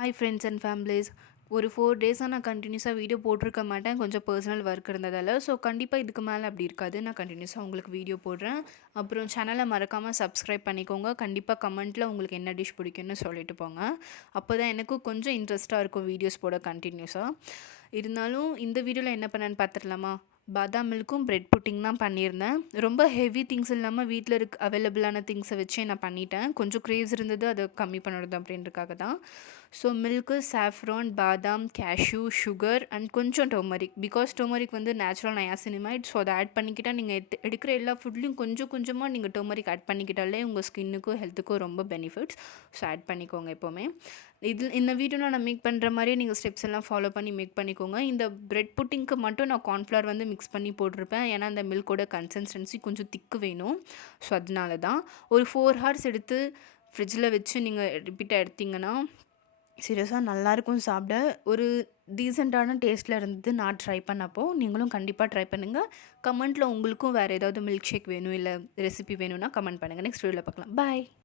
Hi friends and families. ஒரு 4 டேஸா நான் கன்டினியூஸா video போட்டிருக்க மாட்டேன். கொஞ்சம் பர்சனல் ஒர்க் இருந்ததால. ஸோ கண்டிப்பா இதுக்கு மேல அப்படி இருக்காது. நான் கன்டினியூஸா உங்களுக்கு வீடியோ போடுறேன். அப்புறம் சேனல மறக்காம சப்ஸ்கிரைப் பண்ணிக்கோங்க. கண்டிப்பா கமெண்ட்ல உங்களுக்கு என்ன டிஷ் பிடிக்கும்னு சொல்லிட்டு போங்க. அப்பதான் எனக்கும் கொஞ்சம் இன்ட்ரெஸ்ட்டா இருக்கும் வீடியோஸ் போட கன்டினியூஸா. இருந்தாலும் இந்த வீடியோல என்ன பண்ணேன்னு பார்த்துடலாமா? பாதாம் மில்க்கும் பிரெட் புட்டிங் தான் பண்ணியிருந்தேன். ரொம்ப ஹெவி திங்ஸ் இல்லாம வீட்ல அவைலபிளான திங்ஸை வச்சே நான் பண்ணிட்டேன். கொஞ்சம் கிரேவ்ஸ் இருந்தது, அதை கம்மி பண்ணுறது அப்படின்றதுக்காக தான். ஸோ மில்க்கு, சாஃப்ரான், பாதாம், கேஷ்யூ, சுகர் அண்ட் கொஞ்சம் டர்மரிக். பிகாஸ் டர்மரிக் வந்து நேச்சுரல் நயாசினிமைட். ஸோ அதை ஆட் பண்ணிக்கிட்டால் நீங்கள் எடுக்கிற எல்லா ஃபுட்லேயும் கொஞ்சம் கொஞ்சமாக நீங்கள் டர்மரிக் ஆட் பண்ணிக்கிட்டாலே உங்கள் ஸ்கின்னுக்கும் ஹெல்த்துக்கும் ரொம்ப பெனிஃபிட்ஸ். ஸோ ஆட் பண்ணிக்கோங்க எப்போவுமே. இந்த வீடியோவில் நான் மேக் பண்ணுற மாதிரியே நீங்கள் ஸ்டெப்ஸ் எல்லாம் ஃபாலோ பண்ணி மேக் பண்ணிக்கோங்க. இந்த பிரெட் புட்டிங்க்கு மட்டும் நான் கார்ன்ஃப்ளவர் வந்து மிக்ஸ் பண்ணி போட்டிருப்பேன். ஏன்னா அந்த மில்கோட கன்சிஸ்டன்சி கொஞ்சம் திக்கு வேணும். ஸோ அதனால தான் ஒரு 4 ஹவர்ஸ் எடுத்து ஃப்ரிட்ஜில் வச்சு நீங்கள் ரிப்பீட்டாக எடுத்திங்கன்னா சீரியஸாக நல்லாயிருக்கும் சாப்பிட. ஒரு டீசெண்டான டேஸ்ட்டில் இருந்தது நான் ட்ரை பண்ணப்போ. நீங்களும் கண்டிப்பாக ட்ரை பண்ணுங்கள். கமெண்ட்டில் உங்களுக்கும் வேறு ஏதாவது மில்க் ஷேக் வேணும் இல்லை ரெசிபி வேணும்னா கமெண்ட் பண்ணுங்கள். நெக்ஸ்ட் வீடியோவில் பார்க்கலாம். பாய்.